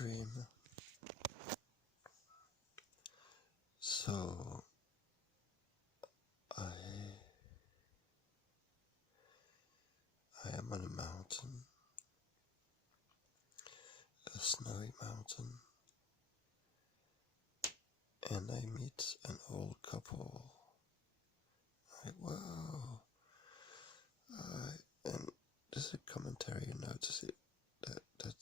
dream. So I am on a mountain, a snowy mountain, and I meet an old couple. Wow! And there's a commentary notice it that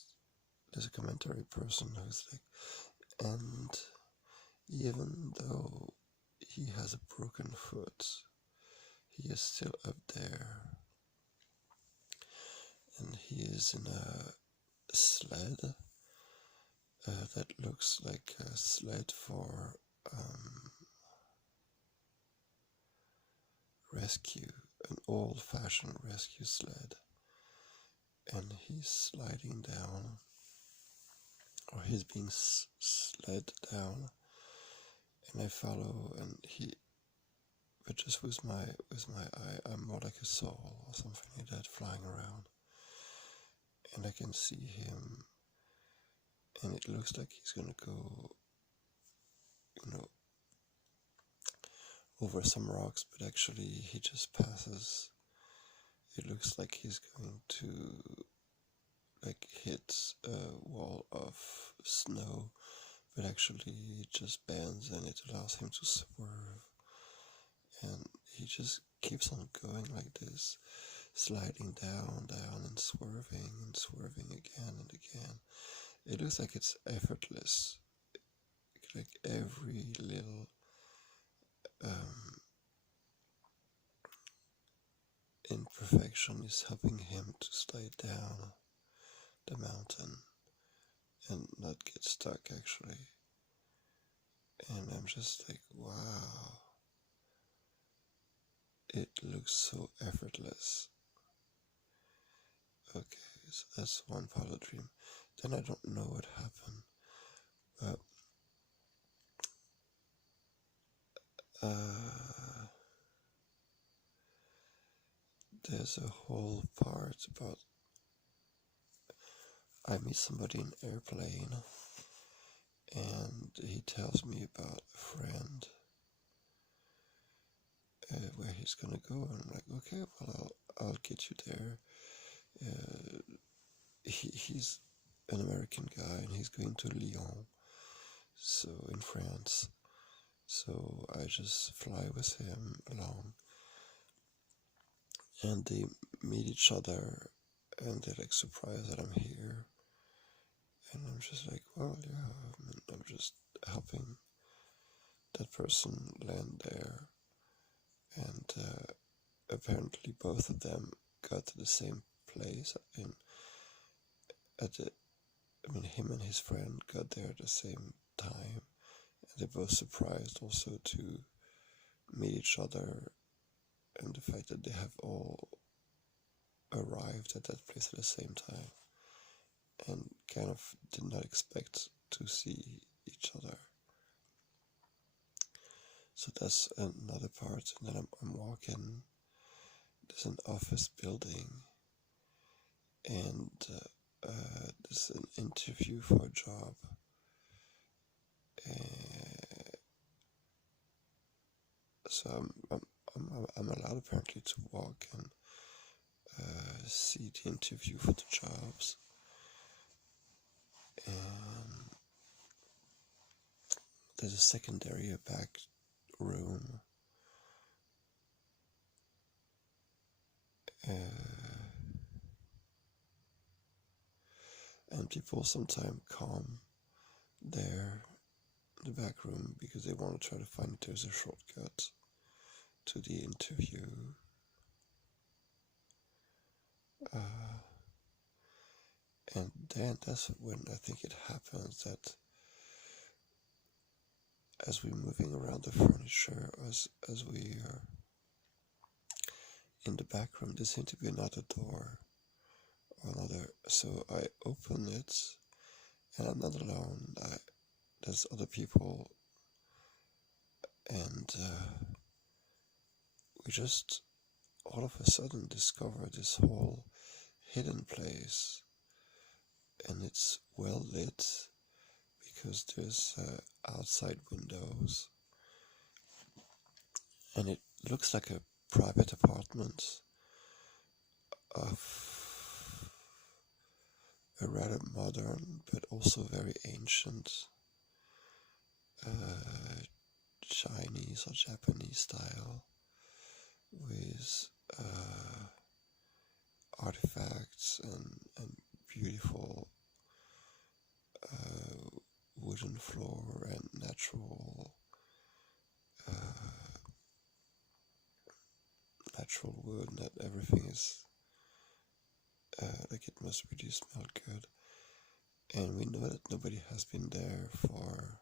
there's a commentary person who's like, and even though he has a broken foot, he is still up there, and he is in a sled that looks like a sled for rescue, an old-fashioned rescue sled, and he's sliding down, or he's being slid down, and I follow, and but just with my eye, I'm more like a soul or something like that flying around, and I can see him, and it looks like he's gonna go, over some rocks, but actually he just passes. It looks like he's going to hit a wall of snow, but actually it just bends and it allows him to swerve, and he just keeps on going like this, sliding down and swerving again and again. It looks like it's effortless, like every little imperfection is helping him to slide down the mountain and not get stuck, actually. And I'm just like, wow, it looks so effortless. Okay, so that's one part of the dream. Then I don't know what happened, but there's a whole part about I meet somebody in an airplane, and he tells me about a friend, where he's gonna go, and I'm like, okay, well, I'll get you there. He's an American guy, and he's going to Lyon, so in France. So I just fly with him along, and they meet each other, and they're like surprised that I'm here, and I'm just like, well, yeah, I'm just helping that person land there, and apparently both of them got to the same place. Him and his friend got there at the same time, and they're both surprised also to meet each other, and the fact that they have all arrived at that place at the same time, and kind of did not expect to see each other. So that's another part. And then I'm walking. There's an office building, and there's an interview for a job. So I'm allowed apparently to walk and see the interview for the jobs. And there's a secondary back room. And people sometimes come there in the back room because they want to try to find if there's a shortcut to the interview. And then that's when I think it happens that as we're moving around the furniture, as we are in the back room, there seems to be another door or another. So I open it, and I'm not alone. There's other people, and we just all of a sudden discover this whole hidden place, and it's well lit because there's outside windows, and it looks like a private apartment of a rather modern but also very ancient Chinese or Japanese style with artifacts and beautiful wooden floor and natural wood, and that everything is like it must really smell good. And we know that nobody has been there for,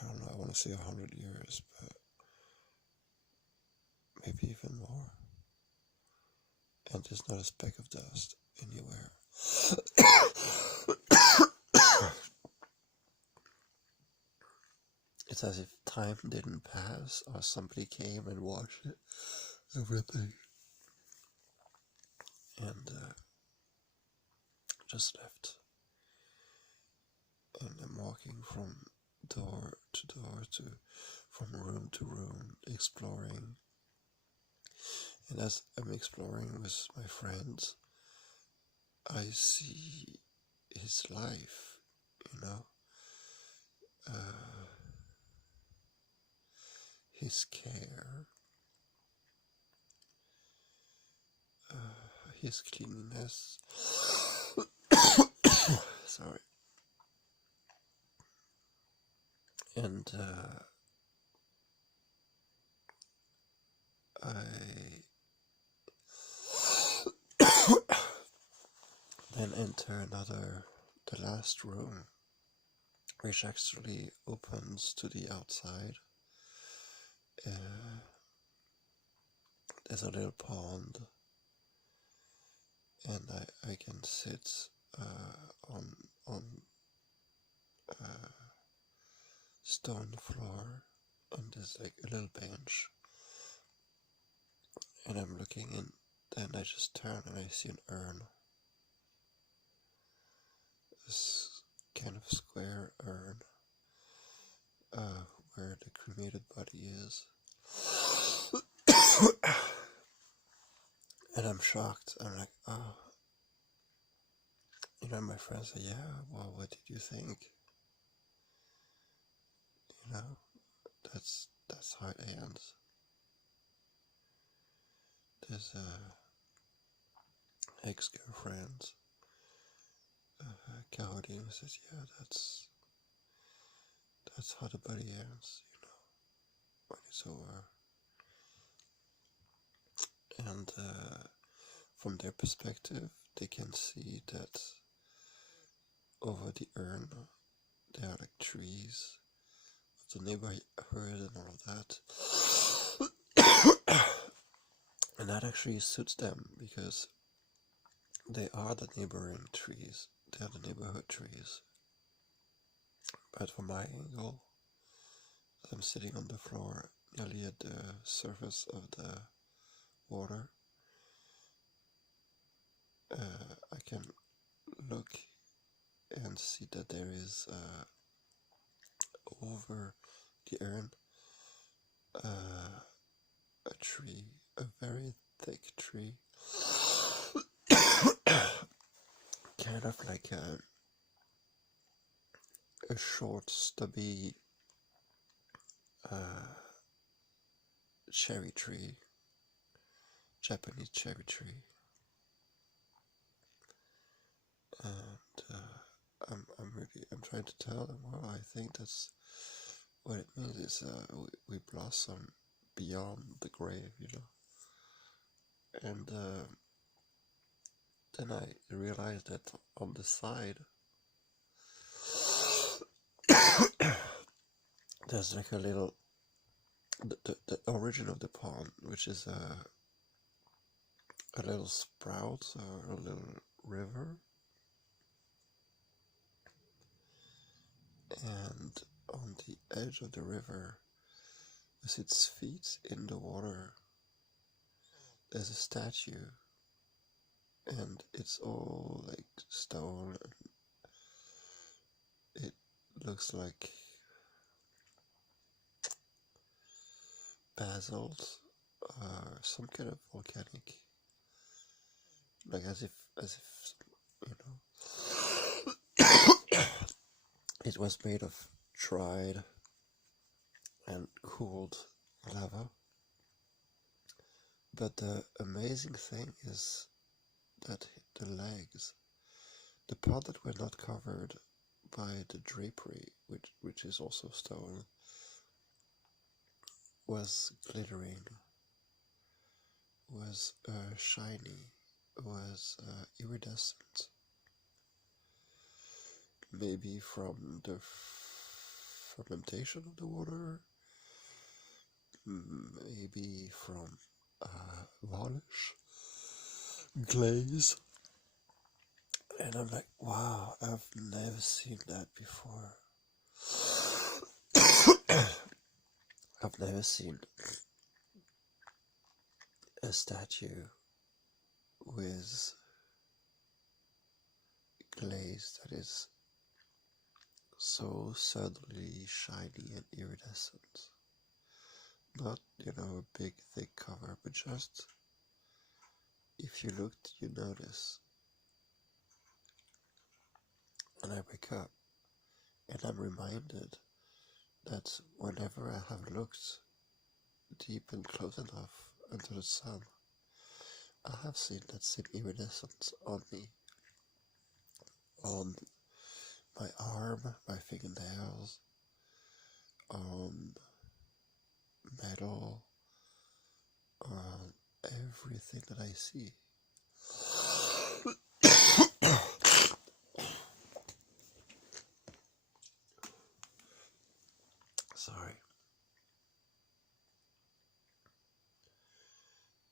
I don't know, I want to say 100 years, but maybe even more. And there's not a speck of dust anywhere. It's as if time didn't pass, or somebody came and washed everything and just left. And I'm walking from door to door, from room to room, exploring. And as I'm exploring with my friends, I see his life, his care, his cleanliness. Sorry. And I then enter the last room, which actually opens to the outside. There's a little pond, and I can sit on stone floor on this like a little bench, and I'm looking in. Then I just turn and I see an urn, this kind of square urn, where the cremated body is. And I'm shocked. I'm like, oh. My friends say, yeah, well, what did you think? That's how it ends. There's ex-girlfriend, Caroline says, yeah, that's how the body ends, when it's over. And from their perspective, they can see that over the urn there are like trees of the neighborhood and all of that. And that actually suits them because they are the neighboring trees. They are the neighborhood trees. But from my angle, I'm sitting on the floor nearly at the surface of the water. I can look and see that there is over the urn a tree, a very thick tree, kind of like a short, stubby cherry tree, Japanese cherry tree. And I'm trying to tell them, well, I think that's what it means is we blossom beyond the grave, And then I realized that on the side there's like a little, the origin of the pond, which is a little sprout, or a little river. And on the edge of the river, with its feet in the water, there's a statue and it's all like stone, and it looks like basalt, some kind of volcanic, like as if you know, it was made of dried and cooled lava. But the amazing thing is that the legs, the part that were not covered by the drapery, which is also stone, was glittering, was shiny, was iridescent. Maybe from the fermentation of the water, maybe from varnish, glaze. And I'm like, wow, I've never seen that before. I've never seen a statue with glaze that is so suddenly shiny and iridescent. Not, a big thick cover, but just, if you looked, you notice. And I wake up, and I'm reminded that whenever I have looked deep and close enough under the sun, I have seen that same iridescence on me, on my arm, my fingernails, on metal, on everything that I see. Sorry.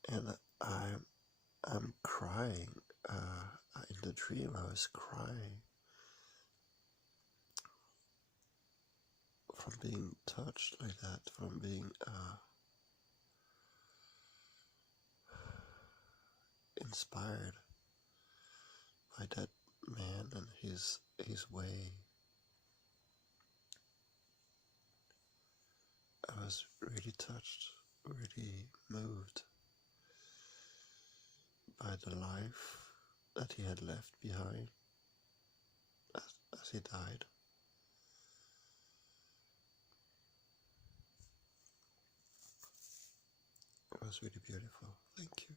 And I'm crying. In the dream, I was crying from being touched like that, from being inspired by that man and his way. I was really touched, really moved by the life that he had left behind as he died. It was really beautiful. Thank you.